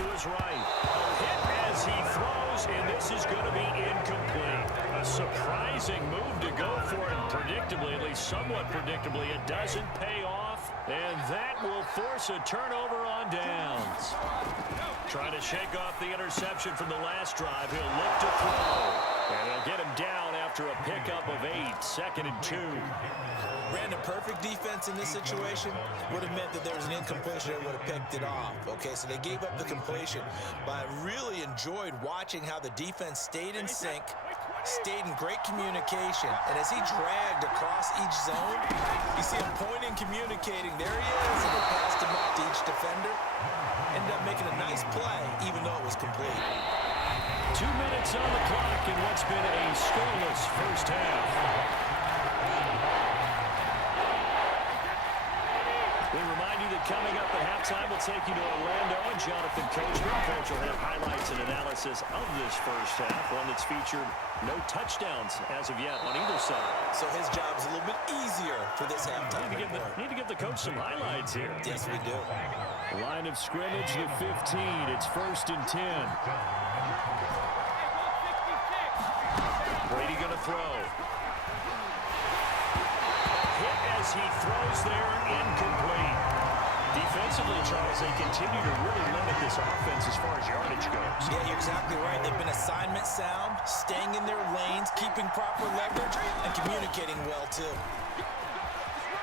to his right. Hit as he throws, and this is going to be incomplete. A surprising move to go for it. Predictably, at least somewhat predictably, it doesn't pay off. And that will force a turnover on downs. Trying to shake off the interception from the last drive. He'll look to throw. And they'll get him down after a pickup of 8, 2nd and 2. Brandon, perfect defense in this situation would have meant that there was an incompletion that would have picked it off. Okay, so they gave up the completion. But I really enjoyed watching how the defense stayed in sync, stayed in great communication. And as he dragged across each zone, you see him pointing, communicating. There he is. And he passed him up to each defender. Ended up making a nice play, even though it was complete. 2 minutes on the clock in what's been a scoreless first half. We remind you that coming up at halftime, we'll take you to Orlando, and Jonathan Coachman. Coach will have highlights and analysis of this first half, one that's featured no touchdowns as of yet on either side. So his job is a little bit easier for this halftime. Need to give the coach some highlights here. Yes, we do. Line of scrimmage, the 15. It's 1st and 10. Brady going to throw. Hit as he throws there, incomplete. Defensively, Charles, they continue to really limit this offense as far as yardage goes. Yeah, you're exactly right. They've been assignment sound, staying in their lanes, keeping proper leverage, and communicating well, too.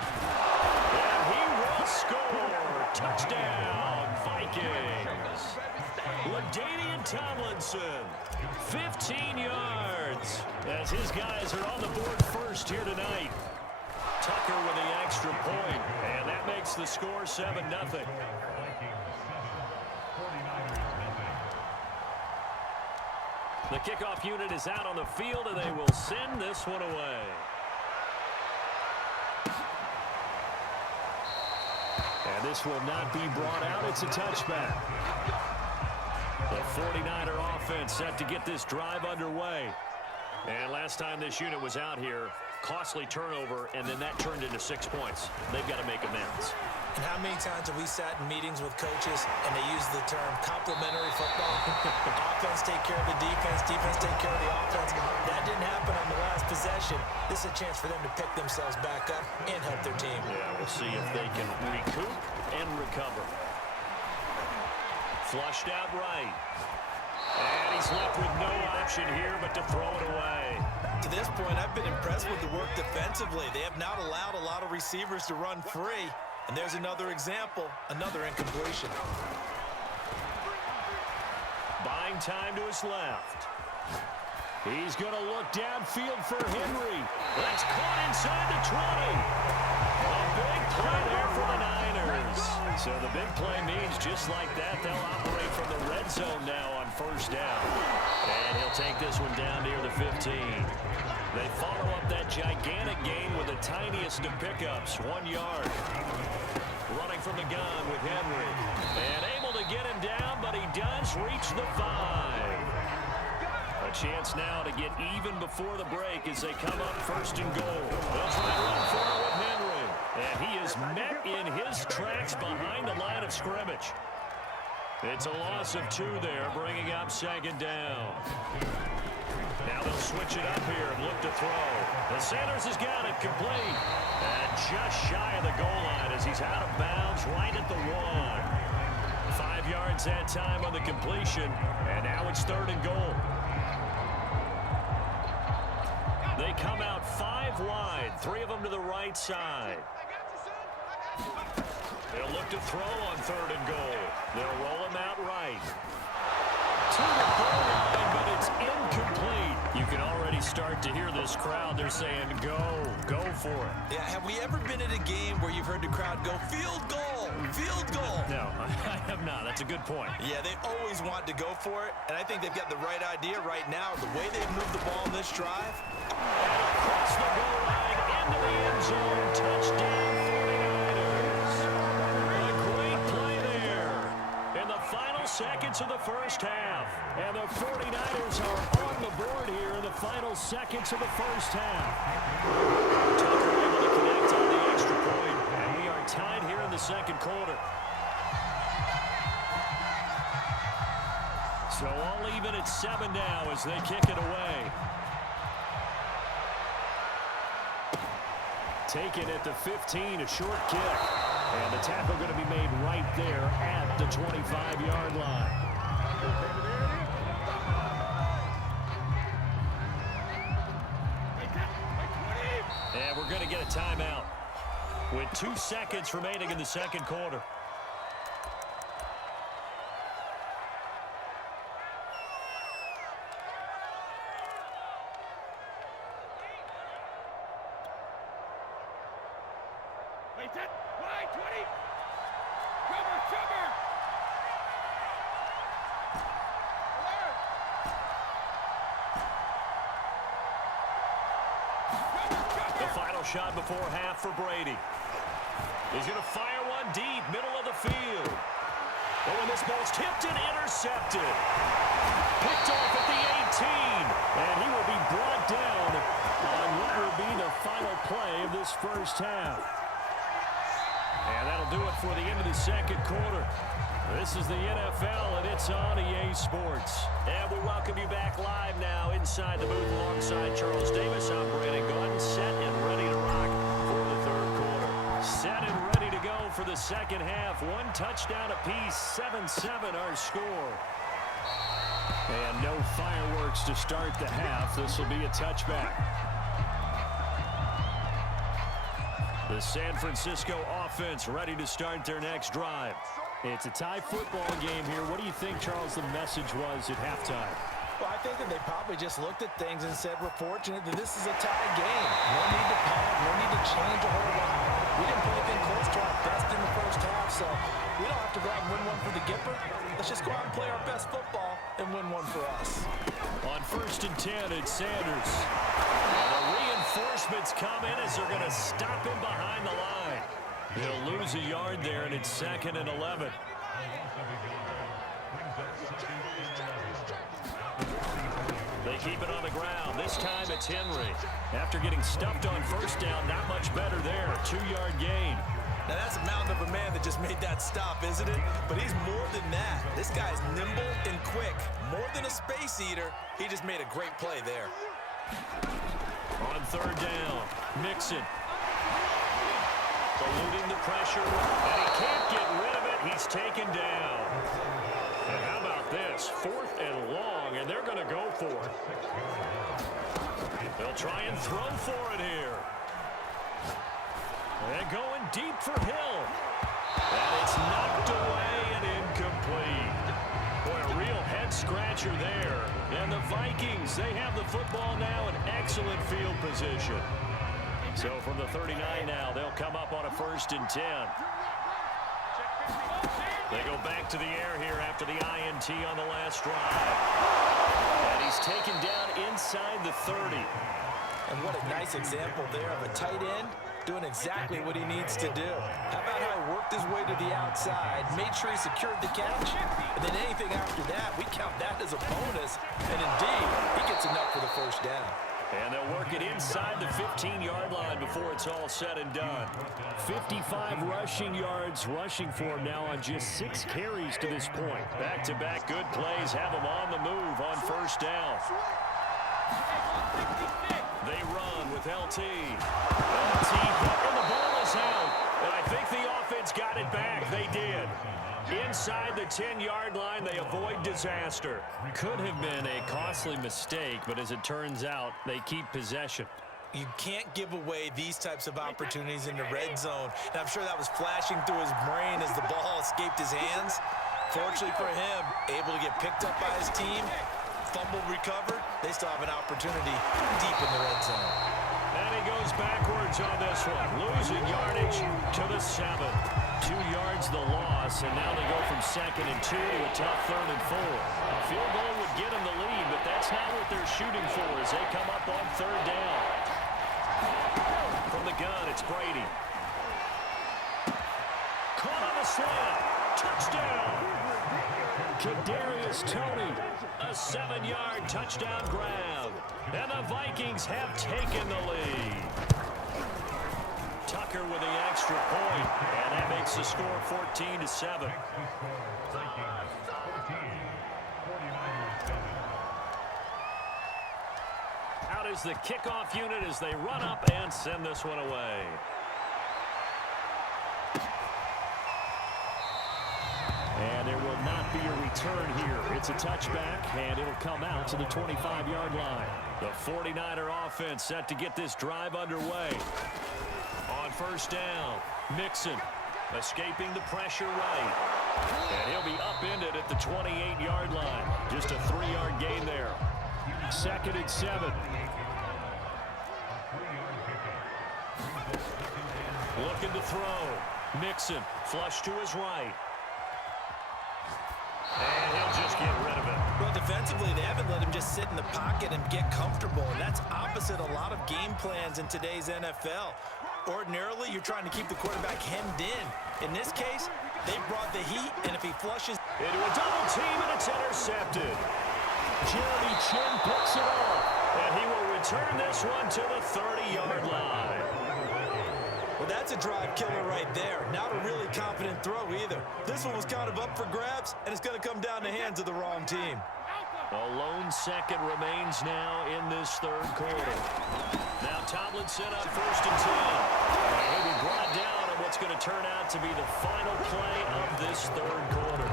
And he will score. Touchdown, Vikings. LaDainian Tomlinson, 15 yards, as his guys are on the board first here tonight. Tucker with the extra point, and that makes the score 7-0. The kickoff unit is out on the field, and they will send this one away. And this will not be brought out. It's a touchback. The 49er offense set to get this drive underway. And last time this unit was out here, costly turnover, and then that turned into 6 points. They've got to make amends. And how many times have we sat in meetings with coaches and they use the term complementary football? Offense take care of the defense, defense take care of the offense. That didn't happen on the last possession. This is a chance for them to pick themselves back up and help their team. Yeah, we'll see if they can recoup and recover. Flushed out right. And he's left with no option here but to throw it away. To this point, I've been impressed with the work defensively. They have not allowed a lot of receivers to run free. And there's another example, another incompletion. Buying time to his left. He's going to look downfield for Henry. That's caught inside the 20. A big play there for the Niners. So the big play means just like that, they'll operate from the red zone now on first down. And he'll take this one down near the 15. They follow up that gigantic gain with the tiniest of pickups, 1 yard. Running from the gun with Henry. And able to get him down, but he does reach the 5. A chance now to get even before the break as they come up 1st and goal. They'll try to run for it with Henry. And he is met in his tracks behind the line of scrimmage. It's a loss of 2 there, bringing up 2nd down. Now they'll switch it up here and look to throw. The Sanders has got it complete. And just shy of the goal line as he's out of bounds right at the 1. 5 yards that time on the completion. And now it's 3rd and goal. They come out 5 wide, 3 of them to the right side. They'll look to throw on 3rd and goal. They'll roll him out right. To the goal line, but it's incomplete. You can already start to hear this crowd. They're saying, go for it. Yeah, have we ever been at a game where you've heard the crowd go, field goal, field goal? No, I have not. That's a good point. Yeah, they always want to go for it, and I think they've got the right idea right now. The way they've moved the ball in this drive. And across the goal line, into the end zone, touchdown 49ers. A great play there in the final seconds of the first half. And the 49ers are on the board here in the final seconds of the first half. Tucker able to connect on the extra point, and we are tied here in the second quarter. So all even at 7 now as they kick it away. Taken at the 15, a short kick. And the tackle going to be made right there at the 25-yard line. And we're going to get a timeout with 2 seconds remaining in the second quarter. Shot before half for Brady. He's going to fire one deep, middle of the field. Oh, and this ball's tipped and intercepted. Picked off at the 18. And he will be brought down on what will be the final play of this first half. And that'll do it for the end of the second quarter. This is the NFL, and it's on EA Sports. And we welcome you back live now inside the booth alongside Charles Davis. I'm Brandon Gaudin, set and ready to rock for the third quarter. Set and ready to go for the second half. 1 touchdown apiece, 7-7 our score. And no fireworks to start the half. This will be a touchback. The San Francisco offense ready to start their next drive. It's a tie football game here. What do you think, Charles, the message was at halftime? Well, I think that they probably just looked at things and said, we're fortunate that this is a tie game. No need to panic. No need to change a whole lot. We didn't play anything close to our best in the first half, so we don't have to go out and win one for the Gipper. Let's just go out and play our best football and win one for us. On 1st and 10, it's Sanders. And the reinforcements come in as they're going to stop him behind the line. He'll lose a yard there, and it's 2nd and 11. They keep it on the ground. This time it's Henry. After getting stuffed on first down, not much better there. 2-yard gain. Now, that's a mountain of a man that just made that stop, isn't it? But he's more than that. This guy's nimble and quick. More than a space eater, he just made a great play there. On 3rd down, Mixon. Eluding the pressure, and he can't get rid of it. He's taken down. And how about this? 4th and long, and they're going to go for it. They'll try and throw for it here. And going deep for Hill. And it's knocked away and incomplete. Boy, a real head-scratcher there. And the Vikings, they have the football now in excellent field position. So from the 39 now, they'll come up on a 1st and 10. They go back to the air here after the INT on the last drive. And he's taken down inside the 30. And what a nice example there of a tight end doing exactly what he needs to do. How about how he worked his way to the outside, made sure he secured the catch, and then anything after that, we count that as a bonus. And indeed, he gets enough for the first down. And they'll work it inside the 15-yard line before it's all said and done. 55 rushing yards rushing for him now on just 6 carries to this point. Back-to-back good plays have him on the move on first down. They run with LT. LT, and the ball is out. And I think the offense got it back. They did. Inside the 10-yard line, they avoid disaster. Could have been a costly mistake, but as it turns out, they keep possession. You can't give away these types of opportunities in the red zone. And I'm sure that was flashing through his brain as the ball escaped his hands. Fortunately for him, able to get picked up by his team, fumble recovered. They still have an opportunity deep in the red zone. And he goes backwards on this one, losing yardage to the 7. 2 yards the loss, and now they go from 2nd and 2 to a tough 3rd and 4. A field goal would get them the lead, but that's not what they're shooting for as they come up on 3rd down. From the gun, it's Brady. Caught on the slant. Touchdown. Kadarius Toney. A 7-yard touchdown grab. And the Vikings have taken the lead. Tucker with the extra point, and that makes the score 14-7. is the kickoff unit as they run up and send this one away. And there will not be a return here. It's a touchback, and it'll come out to the 25-yard line. The 49er offense set to get this drive underway. On first down, Mixon escaping the pressure right. And he'll be upended at the 28-yard line. Just a 3-yard gain there. 2nd and 7. Looking to throw. Mixon, flush to his right. And he'll just get rid of it. Well, defensively, they haven't let him just sit in the pocket and get comfortable, and that's opposite a lot of game plans in today's NFL. Ordinarily, you're trying to keep the quarterback hemmed in. In this case, they brought the heat, and if he flushes into a double team, and it's intercepted. Jeremy Chin picks it up, and he will return this one to the 30-yard line. Well, that's a drive killer right there. Not a really confident throw either. This one was kind of up for grabs, and it's going to come down the hands of the wrong team. A lone second remains now in this third quarter. Now Tomlinson on 1st and 10. He'll be brought down on what's going to turn out to be the final play of this third quarter.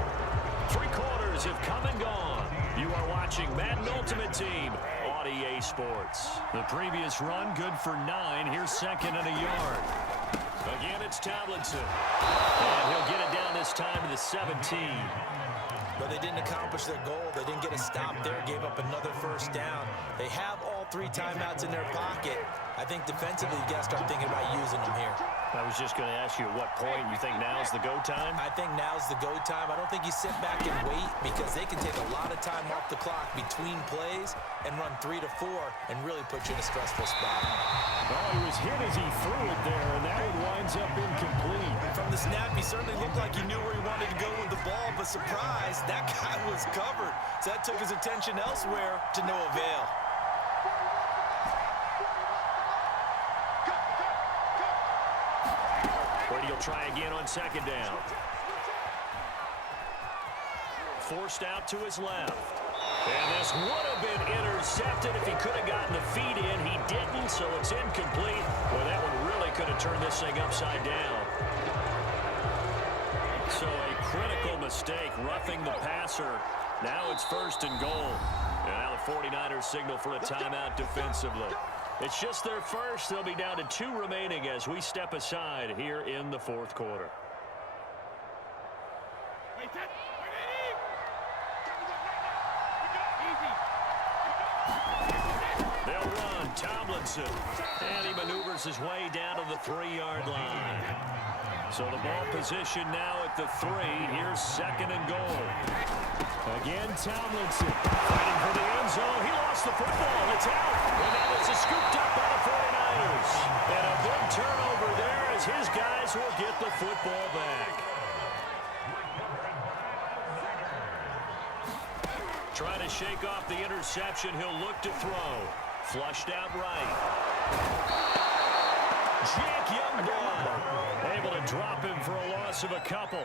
3 quarters have come and gone. You are watching Madden Ultimate Team on EA Sports. The previous run good for 9. Here's 2nd and a yard. Again, it's Tomlinson. And he'll get it down this time to the 17. But they didn't accomplish their goal. They didn't get a stop there, gave up another first down. They have all 3 timeouts in their pocket. I think defensively, you got to start thinking about using them here. I was just going to ask you at what point you think now's the go time? I think now's the go time. I don't think you sit back and wait because they can take a lot of time off the clock between plays and run 3 to 4 and really put you in a stressful spot. Well, he was hit as he threw it there, and that one winds up incomplete. From the snap, he certainly looked like he knew where he wanted to go with the ball, but surprise, that guy was covered. So that took his attention elsewhere to no avail. Brady will try again on 2nd down. Forced out to his left. And this would have been intercepted if he could have gotten the feet in. He didn't, so it's incomplete. Well, that one really could have turned this thing upside down. So a critical mistake, roughing the passer. Now it's 1st and goal. And now the 49ers signal for a timeout defensively. It's just their first. They'll be down to 2 remaining as we step aside here in the 4th quarter. They'll run. Tomlinson. And he maneuvers his way down to the 3-yard line. So the ball position now at the 3. Here's 2nd and goal. Again, Tomlinson fighting for the end zone. He lost the football. It's out. And now this is scooped up by the 49ers. And a big turnover there as his guys will get the football back. Trying to shake off the interception. He'll look to throw. Flushed out right. Jack Youngboy able to drop him for a loss of a couple.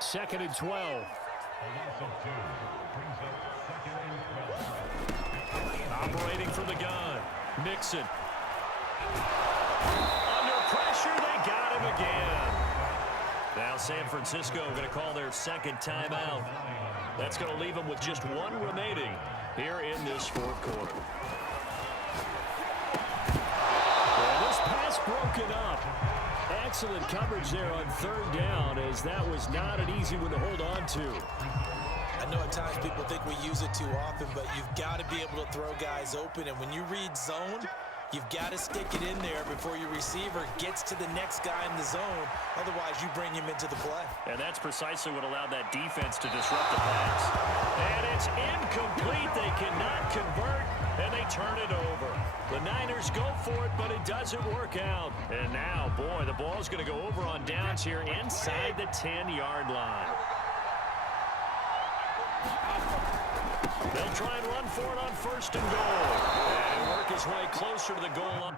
2nd and 12. Operating from the gun. Mixon. Under pressure, they got him again. Now San Francisco going to call their 2nd timeout. That's going to leave them with just 1 remaining here in this 4th quarter. Well, this pass broken up. Excellent coverage there on 3rd down, as that was not an easy one to hold on to. I know at times people think we use it too often, but you've got to be able to throw guys open. And when you read zone, you've got to stick it in there before your receiver gets to the next guy in the zone. Otherwise, you bring him into the play. And that's precisely what allowed that defense to disrupt the pass. And it's incomplete. They cannot convert, and they turn it over. The Niners go for it, but it doesn't work out. And now, boy, the ball's going to go over on downs here inside the 10-yard line. They'll try and run for it on 1st and goal. And work his way closer to the goal line.